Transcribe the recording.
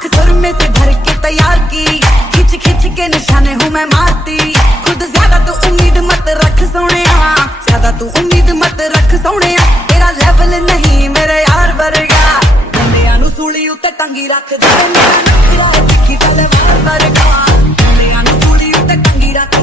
लाख सुर में से भर के तैयार की, खिंच खिंच के निशाने हूँ मैं मारती। खुद ज्यादा तू उम्मीद मत रख सोने, ज्यादा तू उम्मीद मत रख सोने। तेरा लेवल नहीं मेरे यार वर्गा, बंदियां नू सूली उत्ते टंगी रख दे। मेरा नखरा दिखी तलवार वर्गा, बंदियां नू सूली उत्ते टंगी रख